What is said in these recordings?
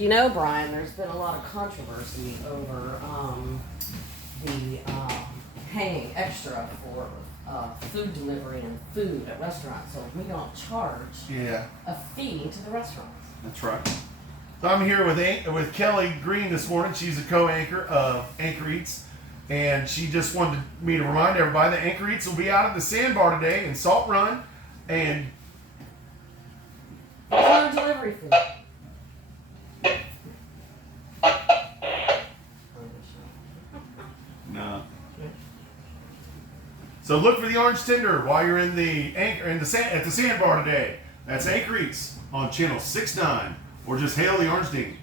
Do you know, Brian, there's been a lot of controversy over the paying extra for food delivery and food at restaurants, so we don't charge a fee to the restaurants. That's right. So I'm here with Kelly Green this morning. She's a co-anchor of Anchor Eats, and she just wanted me to remind everybody that Anchor Eats will be out at the Sandbar today in Salt Run, and food delivery food. No. So look for the orange tender while you're at the Sandbar today. That's Anchor Eats on channel 69, or just hail the orange dinghy.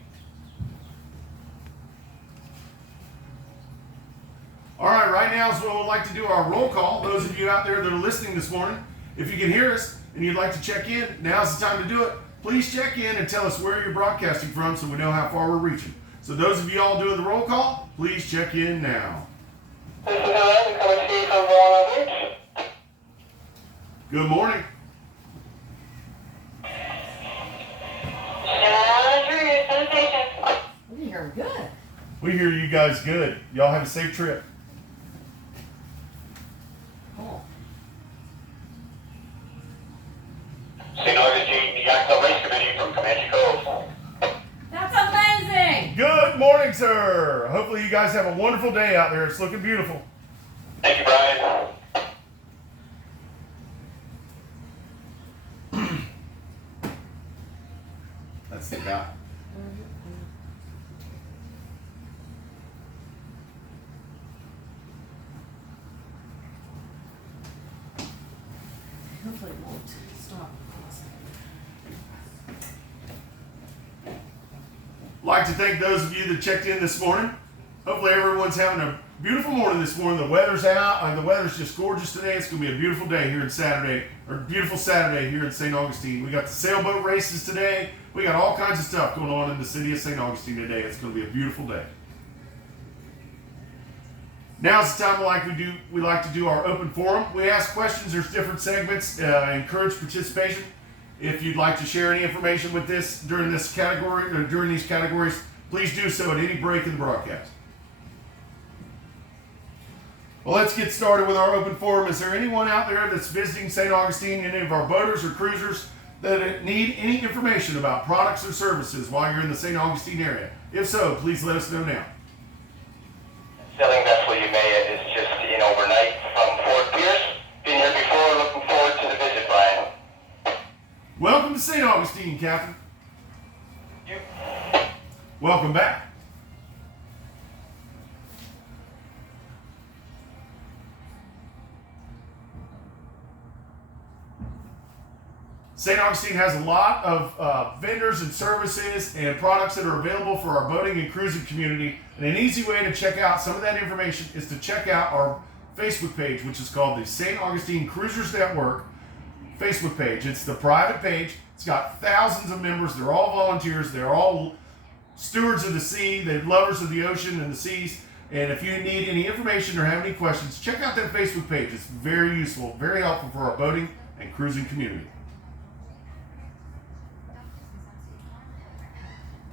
All right, right now is when we'd like to do our roll call. Those of you out there that are listening this morning, if you can hear us and you'd like to check in, now's the time to do it. Please check in and tell us where you're broadcasting from so we know how far we're reaching. So those of you all doing the roll call, please check in now. This is Ryan, coming to you from Walnut Beach. Good morning. SUNSATION. We hear good. We hear you guys good. Y'all have a safe trip. Cool. St. Augustine, the Axel Race Committee from Comanche Cove. That's amazing! Good morning, sir. Hopefully you guys have a wonderful day out there. It's looking beautiful. Thank you, Brian. That's the guy. Hopefully it won't stop. Like to thank those of you that checked in this morning. Hopefully everyone's having a beautiful morning this morning. The weather's out and the weather's just gorgeous today. It's going to be a beautiful day here in beautiful Saturday here in St. Augustine. We got the sailboat races today. We got all kinds of stuff going on in the city of St. Augustine today. It's going to be a beautiful day. Now's the time we like to do our open forum. We ask questions. There's different segments. Encourage participation. If you'd like to share any information with this during this category or during these categories, please do so at any break in the broadcast. Well, let's get started with our open forum. Is there anyone out there that's visiting St. Augustine, any of our boaters or cruisers that need any information about products or services while you're in the St. Augustine area? If so, please let us know now. Sailing vessel you may is just in overnight from Fort Pierce. Been here before, looking forward to the visit, Brian. Welcome to St. Augustine, Captain. You. Welcome back. St. Augustine has a lot of vendors and services and products that are available for our boating and cruising community. And an easy way to check out some of that information is to check out our Facebook page, which is called the St. Augustine Cruisers Network Facebook page. It's the private page. It's got thousands of members. They're all volunteers. They're all stewards of the sea. They're lovers of the ocean and the seas. And if you need any information or have any questions, check out that Facebook page. It's very useful, very helpful for our boating and cruising community.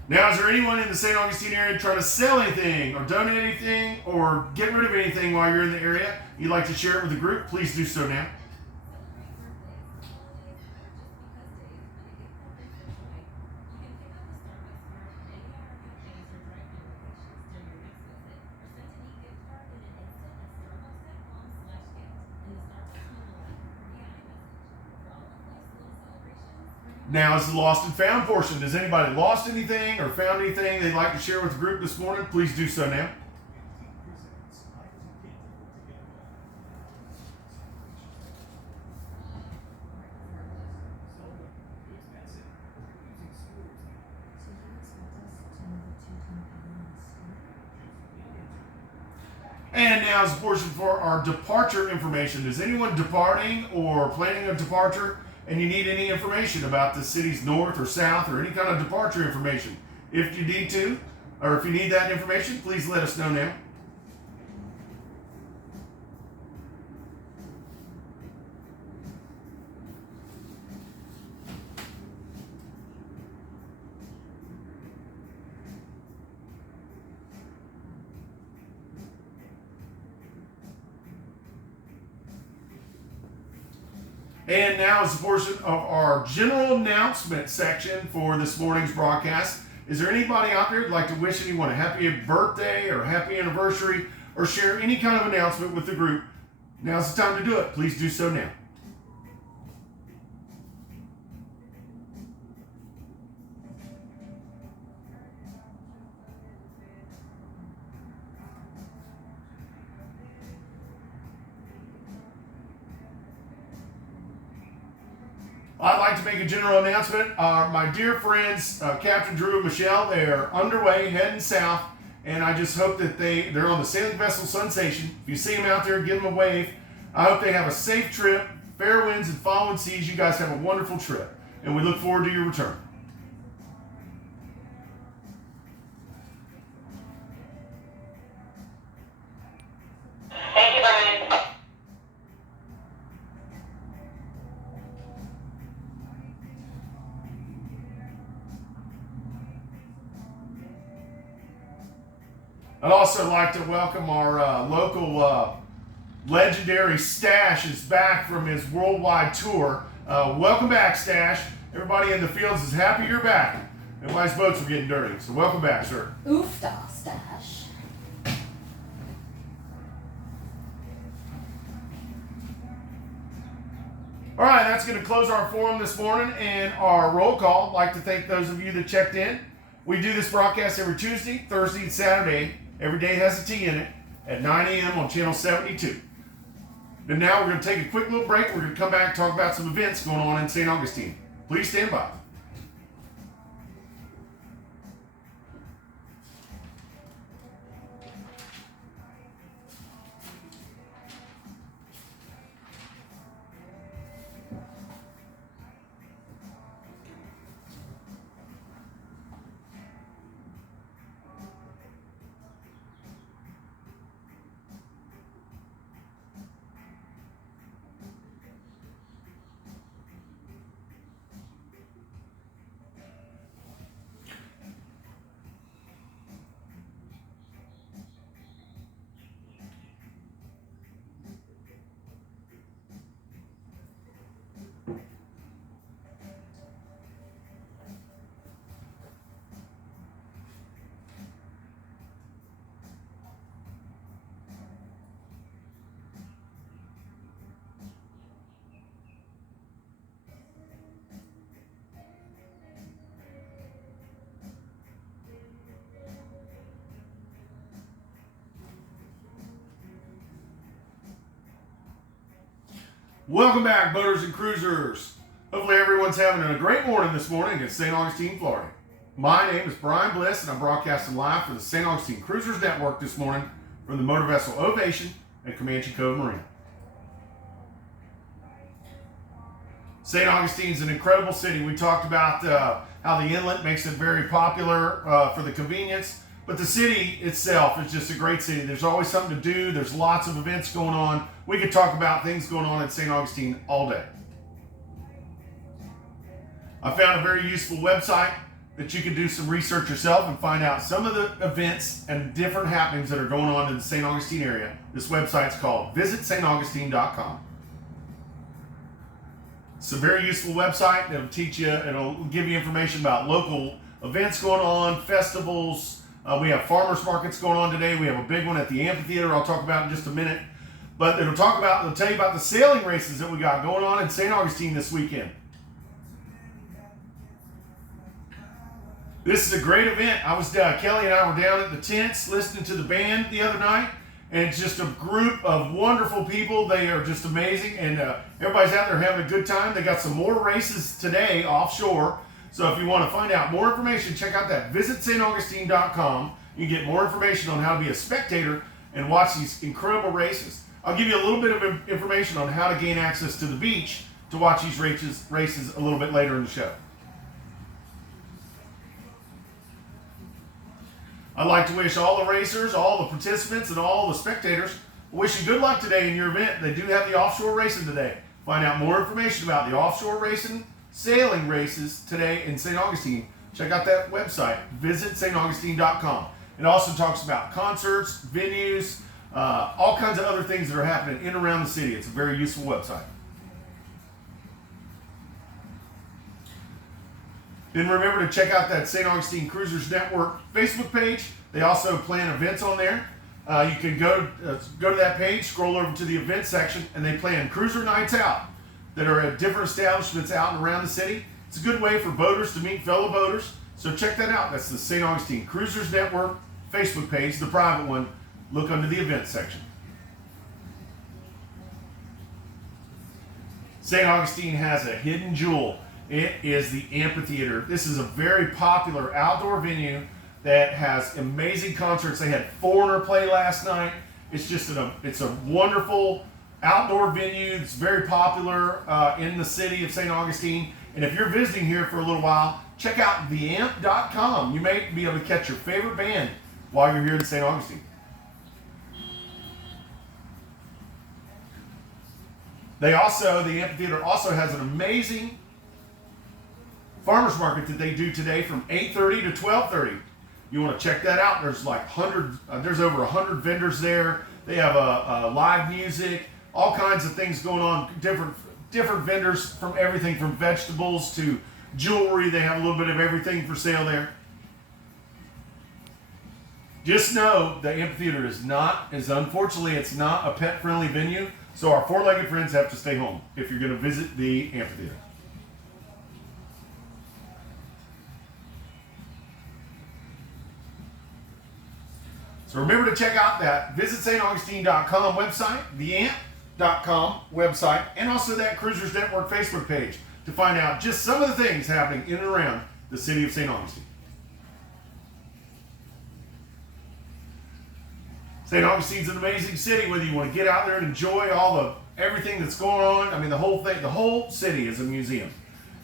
Now, is there anyone in the St. Augustine area trying to sell anything or donate anything or get rid of anything while you're in the area? You'd like to share it with the group? Please do so now. Now is the lost and found portion. Has anybody lost anything or found anything they'd like to share with the group this morning? Please do so now. And now is a portion for our departure information. Is anyone departing or planning a departure and you need any information about the city's north or south or any kind of departure information? If you need to, or if you need that information, please let us know now. And now is the portion of our general announcement section for this morning's broadcast. Is there anybody out there who'd like to wish anyone a happy birthday or happy anniversary or share any kind of announcement with the group? Now's the time to do it. Please do so now. I'd like to make a general announcement. My dear friends, Captain Drew and Michelle, they are underway, heading south, and I just hope that they're on the sailing vessel SUNSATION. If you see them out there, give them a wave. I hope they have a safe trip, fair winds and following seas. You guys have a wonderful trip, and we look forward to your return. Thank you, Brian. I'd also like to welcome our local legendary Stash is back from his worldwide tour. Welcome back, Stash. Everybody in the fields is happy you're back. Everybody's boats are getting dirty, so welcome back, sir. Oofda, Stash. All right, that's going to close our forum this morning and our roll call. I'd like to thank those of you that checked in. We do this broadcast every Tuesday, Thursday, and Saturday. Every day has a T in it at 9 a.m. on channel 72. And now we're going to take a quick little break. We're going to come back and talk about some events going on in St. Augustine. Please stand by. Welcome back, boaters and cruisers. Hopefully everyone's having a great morning this morning in St. Augustine, Florida. My name is Brian Bliss, and I'm broadcasting live for the St. Augustine Cruisers Network this morning from the motor vessel Ovation at Comanche Cove Marina. St. Augustine's an incredible city. We talked about how the inlet makes it very popular for the convenience, but the city itself is just a great city. There's always something to do. There's lots of events going on. We could talk about things going on in St. Augustine all day. I found a very useful website that you can do some research yourself and find out some of the events and different happenings that are going on in the St. Augustine area. This website's called visitstaugustine.com. It's a very useful website. It'll teach you, it'll give you information about local events going on, festivals. We have farmers markets going on today. We have a big one at the amphitheater I'll talk about in just a minute. But it'll tell you about the sailing races that we got going on in St. Augustine this weekend. This is a great event. Kelly and I were down at the tents listening to the band the other night, and it's just a group of wonderful people. They are just amazing, and everybody's out there having a good time. They got some more races today offshore. So if you want to find out more information, check out that visitstaugustine.com. You can get more information on how to be a spectator and watch these incredible races. I'll give you a little bit of information on how to gain access to the beach to watch these races a little bit later in the show. I'd like to wish all the racers, all the participants, and all the spectators, wish you good luck today in your event. They do have the offshore racing today. Find out more information about the offshore racing, sailing races today in St. Augustine. Check out that website, visitstaugustine.com. It also talks about concerts, venues, all kinds of other things that are happening in and around the city. It's a very useful website. Then remember to check out that St. Augustine Cruisers Network Facebook page. They also plan events on there. You can go to that page, scroll over to the event section, and they plan cruiser nights out that are at different establishments out and around the city. It's a good way for boaters to meet fellow boaters. So check that out. That's the St. Augustine Cruisers Network Facebook page, the private one. Look under the event section. St. Augustine has a hidden jewel. It is the amphitheater. This is a very popular outdoor venue that has amazing concerts. They had Foreigner play last night. It's just it's a wonderful outdoor venue. It's very popular in the city of St. Augustine. And if you're visiting here for a little while, check out theamp.com. You may be able to catch your favorite band while you're here in St. Augustine. The amphitheater also has an amazing farmers market that they do today from 8:30 to 12:30. You want to check that out. There's like there's over 100 vendors there. They have live music, all kinds of things going on. Different vendors from everything from vegetables to jewelry. They have a little bit of everything for sale there. Just know the amphitheater unfortunately, it's not a pet-friendly venue. So our four-legged friends have to stay home if you're going to visit the amphitheater. So remember to check out that visitstaugustine.com website, theamp.com website, and also that Cruisers Network Facebook page to find out just some of the things happening in and around the city of St. Augustine. St. Augustine's an amazing city, whether you want to get out there and enjoy everything that's going on. I mean, the whole city is a museum.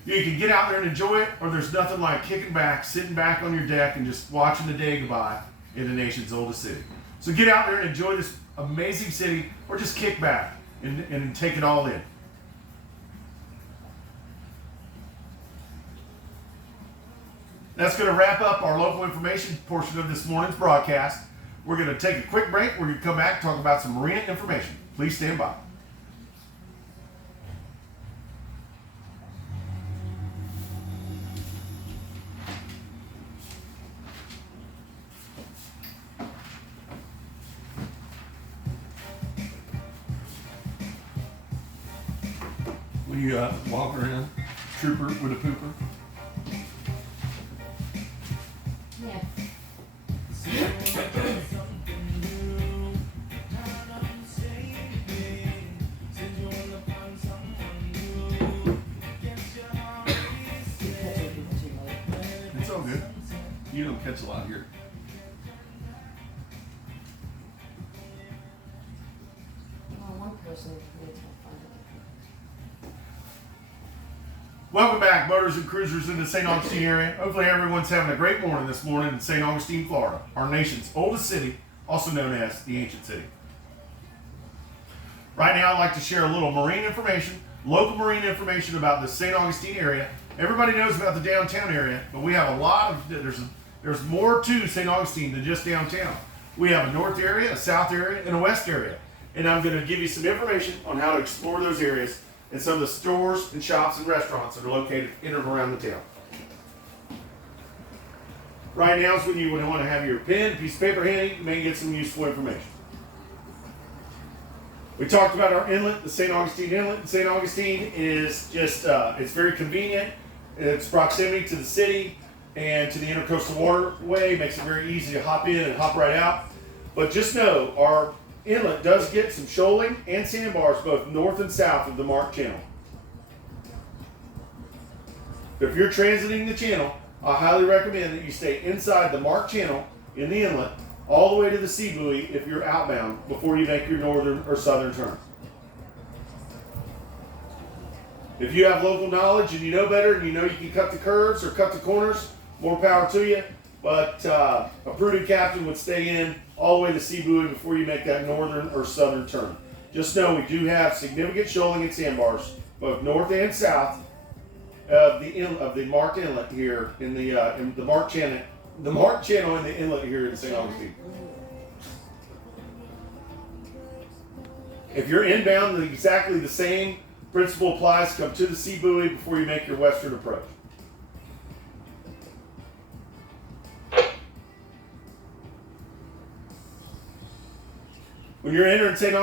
You can get out there and enjoy it, or there's nothing like kicking back, sitting back on your deck and just watching the day go by in the nation's oldest city. So get out there and enjoy this amazing city, or just kick back and take it all in. That's going to wrap up our local information portion of this morning's broadcast. We're going to take a quick break. We're going to come back and talk about some marina information. Please stand by. When you walk around, trooper with a pooper. Yeah. It's all good. You don't catch a lot here. Well, one person needs to find it. Welcome back, boaters and cruisers in the St. Augustine area. Hopefully everyone's having a great morning this morning in St. Augustine, Florida, our nation's oldest city, also known as the Ancient City. Right now, I'd like to share a little marine information, local marine information about the St. Augustine area. Everybody knows about the downtown area, but we have a lot of, there's more to St. Augustine than just downtown. We have a north area, a south area, and a west area. And I'm going to give you some information on how to explore those areas and some of the stores and shops and restaurants that are located in and around the town. Right now is when you would want to have your pen, piece of paper handy. You may get some useful information. We talked about our inlet, the St. Augustine Inlet. St. Augustine is just, it's very convenient. Its proximity to the city and to the Intercoastal Waterway makes it very easy to hop in and hop right out. But just know, our inlet does get some shoaling and sandbars both north and south of the Mark Channel. If you're transiting the channel, I highly recommend that you stay inside the Mark Channel in the inlet all the way to the sea buoy if you're outbound before you make your northern or southern turn. If you have local knowledge and you know better and you know you can cut the curves or cut the corners, more power to you. But a prudent captain would stay in all the way to the sea buoy before you make that northern or southern turn. Just know we do have significant shoaling and sandbars, both north and south of the Mark Inlet here in the Mark Channel. The Mark Channel in the inlet here in St. Augustine. If you're inbound, exactly the same principle applies. Come to the sea buoy before you make your western approach. When you're entering St.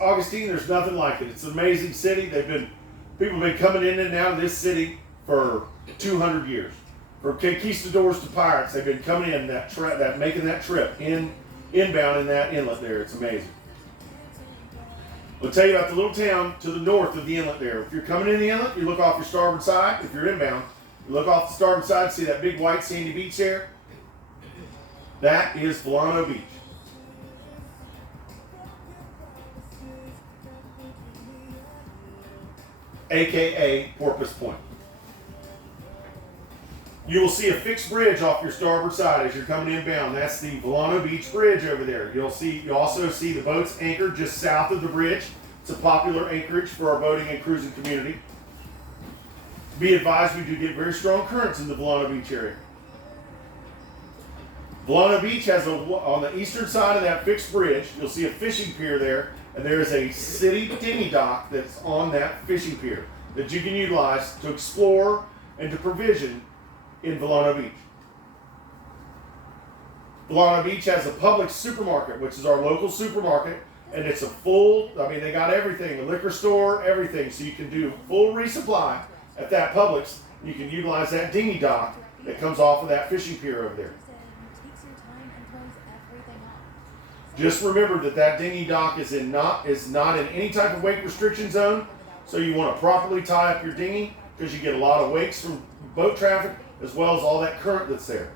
Augustine, there's nothing like it. It's an amazing city. People have been coming in and out of this city for 200 years. From conquistadors to pirates, they've been coming in making that trip inbound in that inlet there. It's amazing. I'll tell you about the little town to the north of the inlet there. If you're coming in the inlet, you look off your starboard side. If you're inbound, you look off the starboard side, see that big white sandy beach there? That is Volano Beach. AKA Porpoise Point. You will see a fixed bridge off your starboard side as you're coming inbound. That's the Volano Beach Bridge over there. You'll also see the boats anchored just south of the bridge. It's a popular anchorage for our boating and cruising community. Be advised, we do get very strong currents in the Volano Beach area. Volano Beach has on the eastern side of that fixed bridge, you'll see a fishing pier there, and there is a city dinghy dock that's on that fishing pier that you can utilize to explore and to provision in Volano Beach. Volano Beach has a public supermarket, which is our local supermarket, and it's they got everything, a liquor store, everything, so you can do full resupply at that Publix. You can utilize that dinghy dock that comes off of that fishing pier over there. Just remember that dinghy dock is not in any type of wake restriction zone, so you want to properly tie up your dinghy because you get a lot of wakes from boat traffic as well as all that current that's there.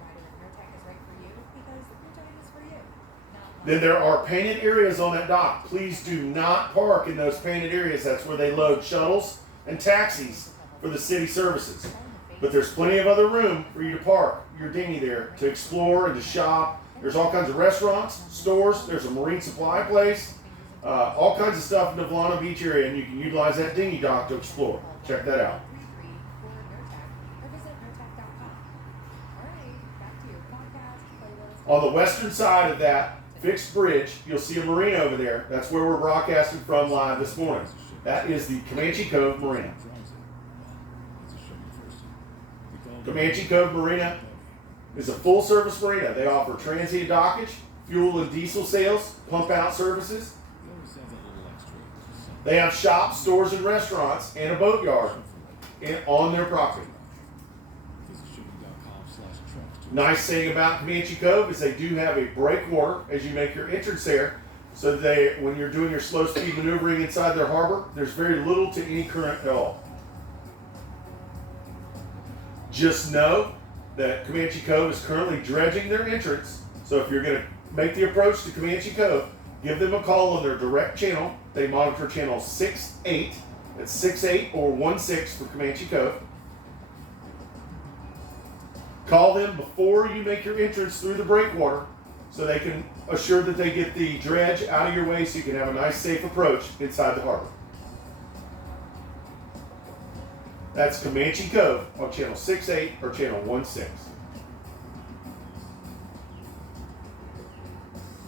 Then there are painted areas on that dock. Please do not park in those painted areas. That's where they load shuttles and taxis for the city services. But there's plenty of other room for you to park your dinghy there to explore and to shop. There's all kinds of restaurants, stores. There's a marine supply place, all kinds of stuff in the Volano Beach area, and you can utilize that dinghy dock to explore. Check that out. On the western side of that fixed bridge, you'll see a marina over there. That's where we're broadcasting from live this morning. That is the Comanche Cove Marina. Comanche Cove Marina is a full-service marina. They offer transient dockage, fuel and diesel sales, pump-out services. They have shops, stores, and restaurants, and a boatyard on their property. Nice thing about Comanche Cove is they do have a breakwater as you make your entrance there, so when you're doing your slow-speed maneuvering inside their harbor, there's very little to any current at all. Just know that Comanche Cove is currently dredging their entrance, so if you're going to make the approach to Comanche Cove, give them a call on their direct channel. They monitor channel 68. That's 68 or 16 for Comanche Cove. Call them before you make your entrance through the breakwater so they can assure that they get the dredge out of your way so you can have a nice, safe approach inside the harbor. That's Comanche Cove on channel 68 or channel 16.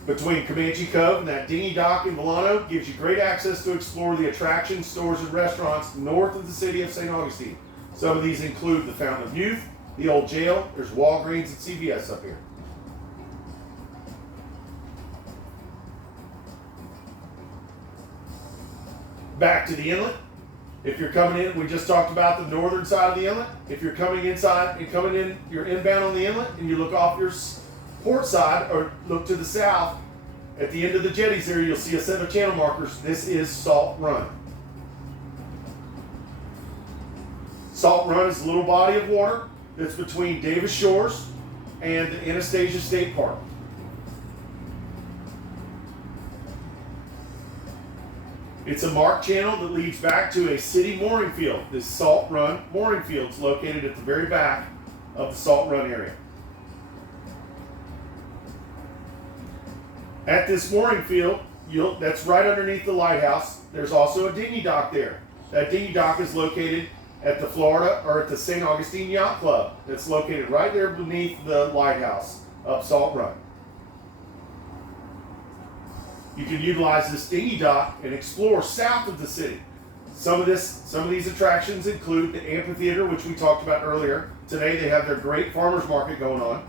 Between Comanche Cove and that dinghy dock in Volano gives you great access to explore the attractions, stores, and restaurants north of the city of St. Augustine. Some of these include the Fountain of Youth, the old jail, there's Walgreens and CVS up here. Back to the inlet. If you're coming in, we just talked about the northern side of the inlet. If you're coming inside and coming in, you're inbound on the inlet and you look off your port side or look to the south, at the end of the jetties there, you'll see a set of channel markers. This is Salt Run. Salt Run is a little body of water that's between Davis Shores and the Anastasia State Park. It's a marked channel that leads back to a city mooring field. This Salt Run mooring field is located at the very back of the Salt Run area. At this mooring field, that's right underneath the lighthouse, there's also a dinghy dock there. That dinghy dock is located at the St. Augustine Yacht Club. That's located right there beneath the lighthouse of Salt Run. You can utilize this dinghy dock and explore south of the city. Some of these attractions include the amphitheater, which we talked about earlier. Today they have their great farmers market going on.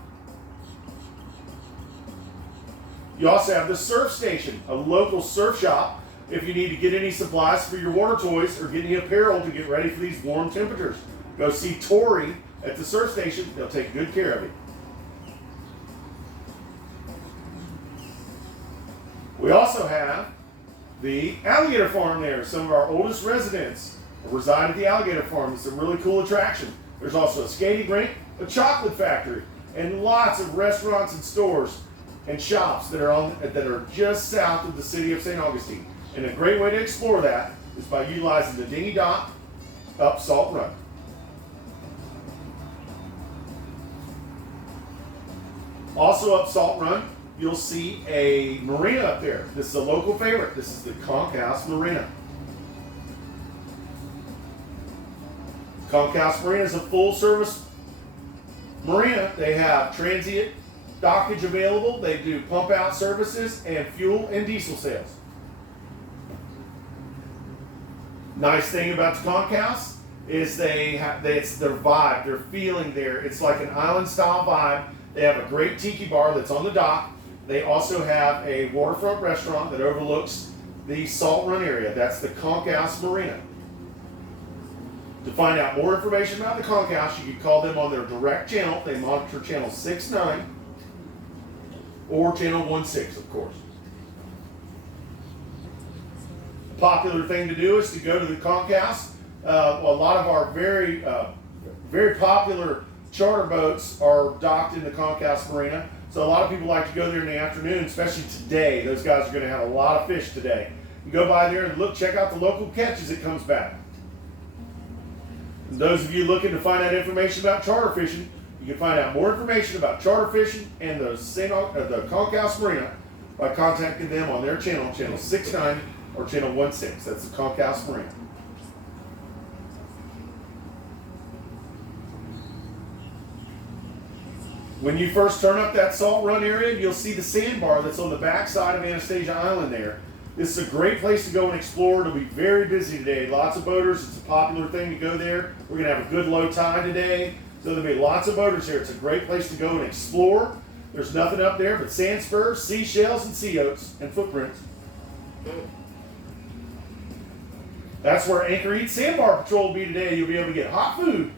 You also have the Surf Station, a local surf shop if you need to get any supplies for your water toys or get any apparel to get ready for these warm temperatures. Go see Tori at the Surf Station. They'll take good care of you. We also have the alligator farm there. Some of our oldest residents reside at the alligator farm. It's a really cool attraction. There's also a skating rink, a chocolate factory, and lots of restaurants and stores and shops that are just south of the city of St. Augustine. And a great way to explore that is by utilizing the dinghy dock up Salt Run. Also up Salt Run, you'll see a marina up there. This is a local favorite. This is the Conch House Marina. Conch House Marina is a full-service marina. They have transient dockage available. They do pump-out services and fuel and diesel sales. Nice thing about the Conch House is it's their vibe, their feeling there. It's like an island-style vibe. They have a great tiki bar that's on the dock. They also have a waterfront restaurant that overlooks the Salt Run area. That's the Conch House Marina. To find out more information about the Conch House, you can call them on their direct channel. They monitor channel 69 or channel 16, of course. A popular thing to do is to go to the Conch House. A lot of our very popular charter boats are docked in the Conch House Marina. So a lot of people like to go there in the afternoon, especially today. Those guys are going to have a lot of fish today. You go by there and check out the local catch as it comes back. And those of you looking to find out information about charter fishing, you can find out more information about charter fishing and the Conch House Marina by contacting them on their channel, channel 69 or channel 16. That's the Conch House Marina. When you first turn up that Salt Run area, you'll see the sandbar that's on the back side of Anastasia Island there. This is a great place to go and explore. It'll be very busy today. Lots of boaters. It's a popular thing to go there. We're going to have a good low tide today. So there'll be lots of boaters here. It's a great place to go and explore. There's nothing up there but sand spurs, seashells, and sea oats, and footprints. That's where Anchor Eats Sandbar Patrol will be today. You'll be able to get hot food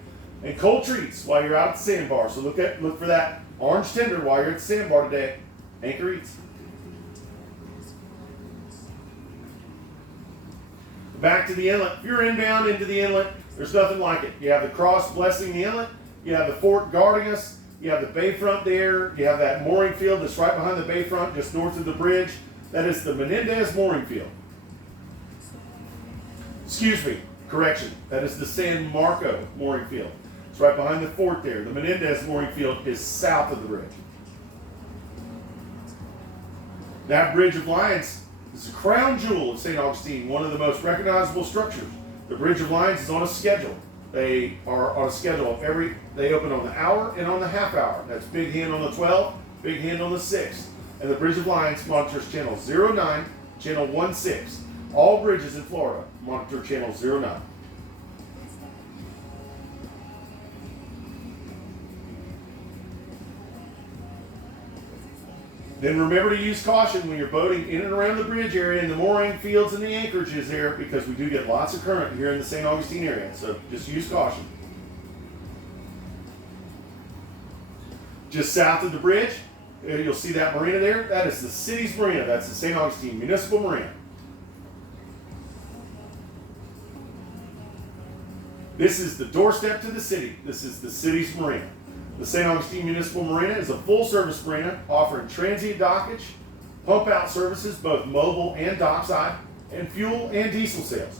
and cold treats while you're out at the sandbar. So look for that orange tender while you're at the sandbar today. Anchor Eats. Back to the inlet. If you're inbound into the inlet, there's nothing like it. You have the cross blessing the inlet. You have the fort guarding us. You have the bayfront there. You have that mooring field that's right behind the bayfront, just north of the bridge. That is the Menendez mooring field. Excuse me, correction. That is the San Marco mooring field. It's right behind the fort there. The Menendez mooring field is south of the bridge. That Bridge of Lions is a crown jewel of St. Augustine, one of the most recognizable structures. The Bridge of Lions is on a schedule. They are on a schedule of they open on the hour and on the half hour. That's Big Hand on the 12, Big Hand on the 6. And the Bridge of Lions monitors channel 09, channel 16. All bridges in Florida monitor channel 09. Then remember to use caution when you're boating in and around the bridge area and the mooring fields and the anchorages there, because we do get lots of current here in the St. Augustine area. So just use caution. Just south of the bridge, you'll see that marina there. That is the city's marina. That's the St. Augustine Municipal Marina. This is the doorstep to the city. This is the city's marina. The St. Augustine Municipal Marina is a full-service marina offering transient dockage, pump-out services, both mobile and dockside, and fuel and diesel sales.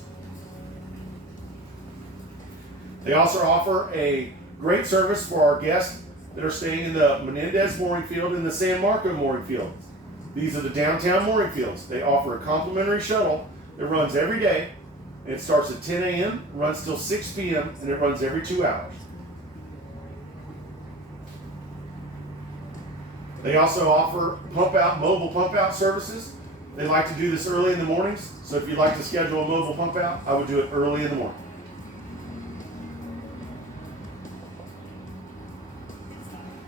They also offer a great service for our guests that are staying in the Menendez mooring field and the San Marco mooring field. These are the downtown mooring fields. They offer a complimentary shuttle that runs every day. It starts at 10 a.m., runs till 6 p.m., and it runs every 2 hours. They also offer mobile pump-out services. They like to do this early in the mornings, so if you'd like to schedule a mobile pump-out, I would do it early in the morning.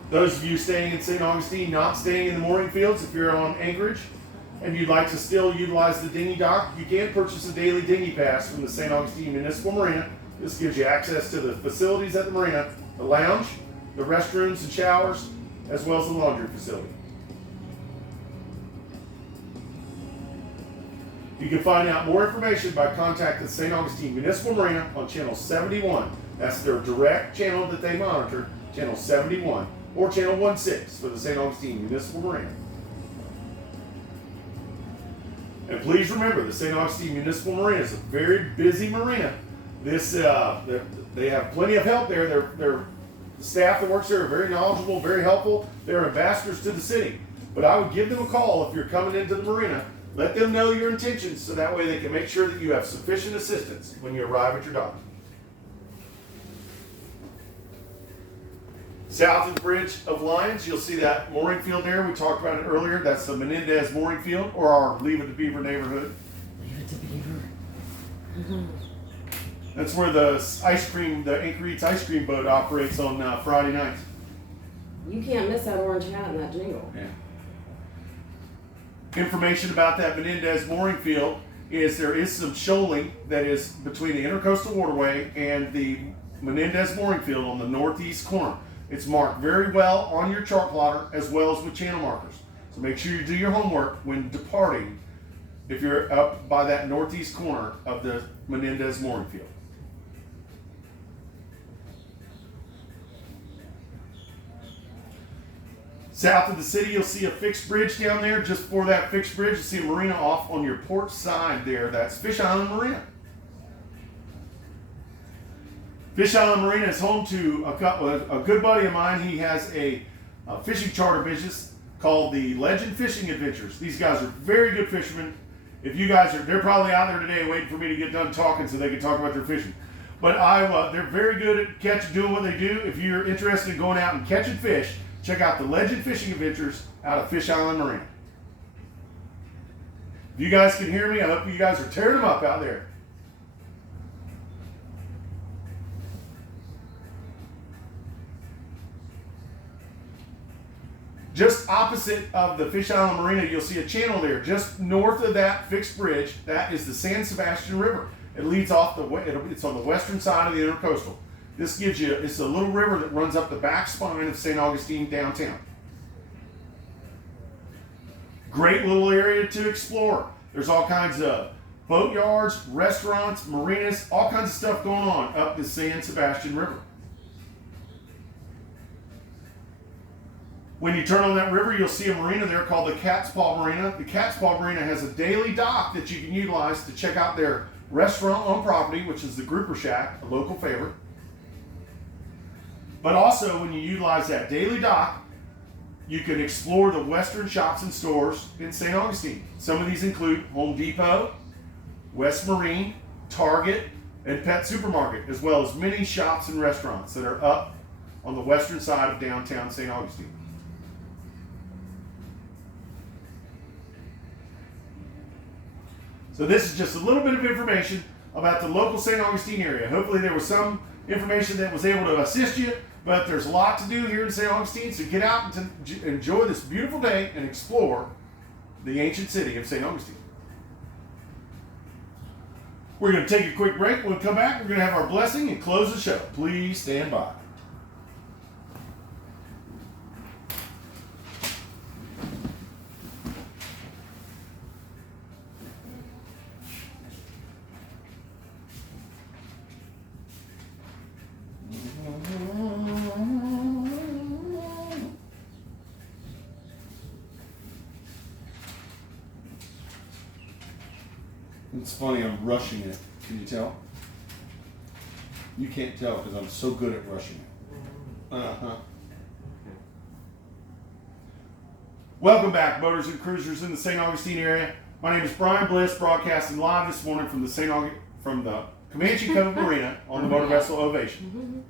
Those of you staying in St. Augustine, not staying in the mooring fields, if you're on Anchorage and you'd like to still utilize the dinghy dock, you can purchase a daily dinghy pass from the St. Augustine Municipal Marina. This gives you access to the facilities at the marina, the lounge, the restrooms and showers, as well as the laundry facility. You can find out more information by contacting the St. Augustine Municipal Marina on channel 71. That's their direct channel that they monitor, channel 71, or channel 16 for the St. Augustine Municipal Marina. And please remember, the St. Augustine Municipal Marina is a very busy marina. They have plenty of help there. The staff that works there are very knowledgeable, very helpful. They're ambassadors to the city. But I would give them a call if you're coming into the marina. Let them know your intentions so that way they can make sure that you have sufficient assistance when you arrive at your dock. South of the Bridge of Lions, you'll see that mooring field there. We talked about it earlier. That's the Menendez mooring field, or our Leave It to Beaver neighborhood. Leave it to Beaver. That's where the Anchor Eats ice cream boat operates on Friday nights. You can't miss that orange hat and that jingle. Yeah. Information about that Menendez mooring field is there is some shoaling that is between the Intercoastal Waterway and the Menendez mooring field on the northeast corner. It's marked very well on your chart plotter as well as with channel markers. So make sure you do your homework when departing if you're up by that northeast corner of the Menendez mooring field. South of the city, you'll see a fixed bridge down there. Just before that fixed bridge, you'll see a marina off on your port side there. That's Fish Island Marina. Fish Island Marina is home to a good buddy of mine. He has a fishing charter business called the Legend Fishing Adventures. These guys are very good fishermen. If you guys are, they're probably out there today waiting for me to get done talking so they can talk about their fishing. But they're very good at doing what they do. If you're interested in going out and catching fish, check out the Legend Fishing Adventures out of Fish Island Marina. If you guys can hear me, I hope you guys are tearing them up out there. Just opposite of the Fish Island Marina, you'll see a channel there. Just north of that fixed bridge, that is the SUNSATION River. It leads off it's on the western side of the Intercoastal. This gives you, it's a little river that runs up the back spine of St. Augustine downtown. Great little area to explore. There's all kinds of boat yards, restaurants, marinas, all kinds of stuff going on up the San Sebastian River. When you turn on that river, you'll see a marina there called the Cat's Paw Marina. The Cat's Paw Marina has a daily dock that you can utilize to check out their restaurant on property, which is the Grouper Shack, a local favorite. But also, when you utilize that daily dock, you can explore the western shops and stores in St. Augustine. Some of these include Home Depot, West Marine, Target, and Pet Supermarket, as well as many shops and restaurants that are up on the western side of downtown St. Augustine. So this is just a little bit of information about the local St. Augustine area. Hopefully there was some information that was able to assist you, but there's a lot to do here in St. Augustine, so get out and enjoy this beautiful day and explore the ancient city of St. Augustine. We're going to take a quick break. When we come back, we're going to have our blessing and close the show. Please stand by. It's funny, I'm rushing it. Can you tell? You can't tell because I'm so good at rushing it. Uh-huh. Welcome back, boaters and cruisers in the St. Augustine area. My name is Brian Bliss, broadcasting live this morning from the Comanche Cove Marina on the motor vessel Ovation.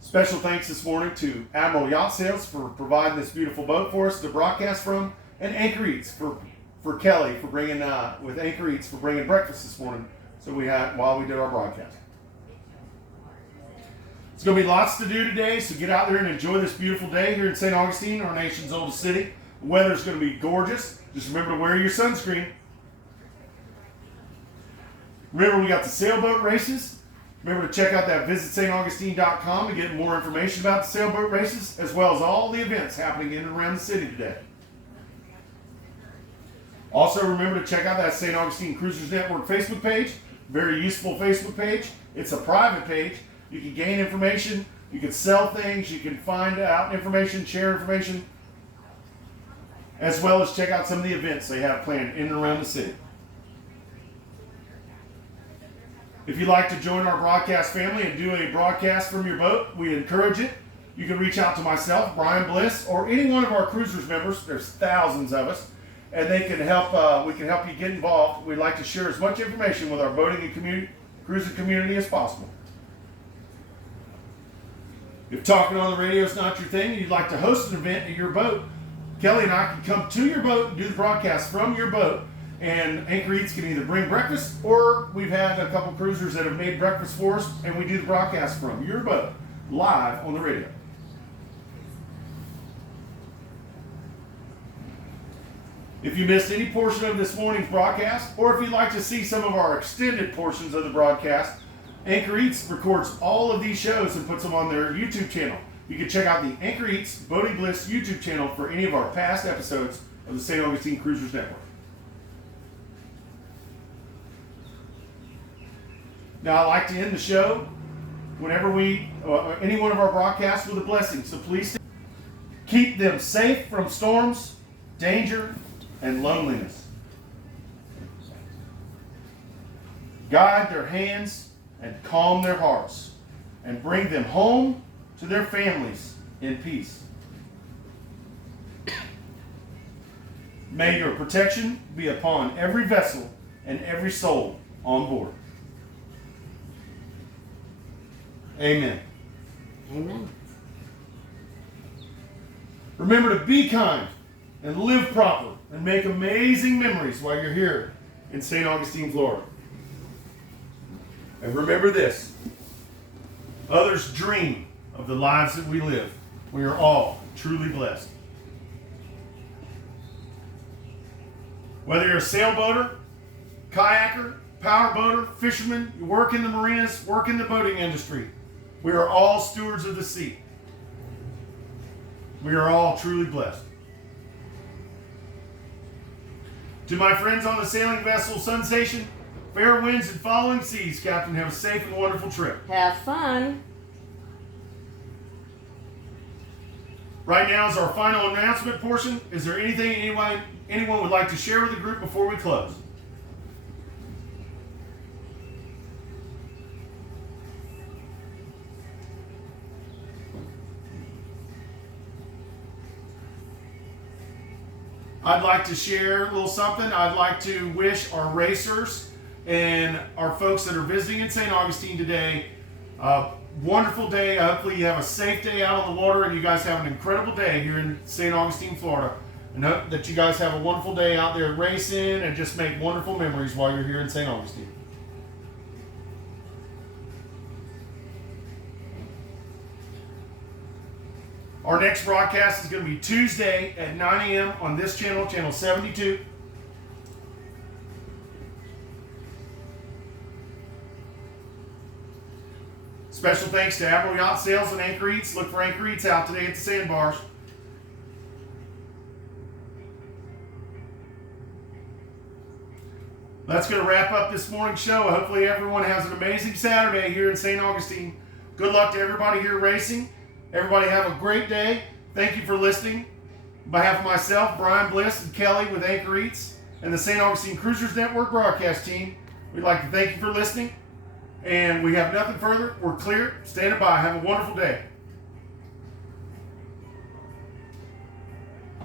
Special thanks this morning to Admiral Yacht Sales for providing this beautiful boat for us to broadcast from, and Anchor Eats for Kelly for bringing with Anchor Eats for bringing breakfast this morning. So while we did our broadcast. It's going to be lots to do today, so get out there and enjoy this beautiful day here in St. Augustine, our nation's oldest city. The weather's going to be gorgeous. Just remember to wear your sunscreen. Remember, we got the sailboat races. Remember to check out that visitstaugustine.com to get more information about the sailboat races, as well as all the events happening in and around the city today. Also, remember to check out that St. Augustine Cruisers Network Facebook page. Very useful Facebook page. It's a private page. You can gain information, you can sell things, you can find out information, share information, as well as check out some of the events they have planned in and around the city. If you'd like to join our broadcast family and do a broadcast from your boat, we encourage it. You can reach out to myself, Brian Bliss, or any one of our Cruisers members. There's thousands of us, and they can help. We can help you get involved. We'd like to share as much information with our boating and cruising community as possible. If talking on the radio is not your thing and you'd like to host an event at your boat, Kelly and I can come to your boat and do the broadcast from your boat. And Anchor Eats can either bring breakfast, or we've had a couple cruisers that have made breakfast for us, and we do the broadcast from your boat live on the radio. If you missed any portion of this morning's broadcast, or if you'd like to see some of our extended portions of the broadcast, Anchor Eats records all of these shows and puts them on their YouTube channel. You can check out the Anchor Eats Boating Bliss YouTube channel for any of our past episodes of the St. Augustine Cruisers Network. Now, I like to end the show whenever any one of our broadcasts with a blessing. So please keep them safe from storms, danger, and loneliness. Guide their hands and calm their hearts, and bring them home to their families in peace. May your protection be upon every vessel and every soul on board. Amen. Amen. Remember to be kind and live proper and make amazing memories while you're here in St. Augustine, Florida. And remember this: others dream of the lives that we live. We are all truly blessed. Whether you're a sailboater, kayaker, powerboater, fisherman, you work in the marinas, work in the boating industry, we are all stewards of the sea. We are all truly blessed. To my friends on the sailing vessel SUNSATION, fair winds and following seas, Captain. Have a safe and wonderful trip. Have fun. Right now is our final announcement portion. Is there anything anyone would like to share with the group before we close? I'd like to share a little something. I'd like to wish our racers and our folks that are visiting in St. Augustine today a wonderful day. Hopefully you have a safe day out on the water and you guys have an incredible day here in St. Augustine, Florida. And hope that you guys have a wonderful day out there racing and just make wonderful memories while you're here in St. Augustine. Our next broadcast is going to be Tuesday at 9 a.m. on this channel, channel 72. Special thanks to Admiral Yacht Sales and Anchor Eats. Look for Anchor Eats out today at the sandbars. That's going to wrap up this morning's show. Hopefully everyone has an amazing Saturday here in St. Augustine. Good luck to everybody here racing. Everybody have a great day. Thank you for listening. On behalf of myself, Brian Bliss, and Kelly with Anchor Eats, and the St. Augustine Cruisers Network broadcast team, we'd like to thank you for listening. And we have nothing further. We're clear. Standing by. Have a wonderful day.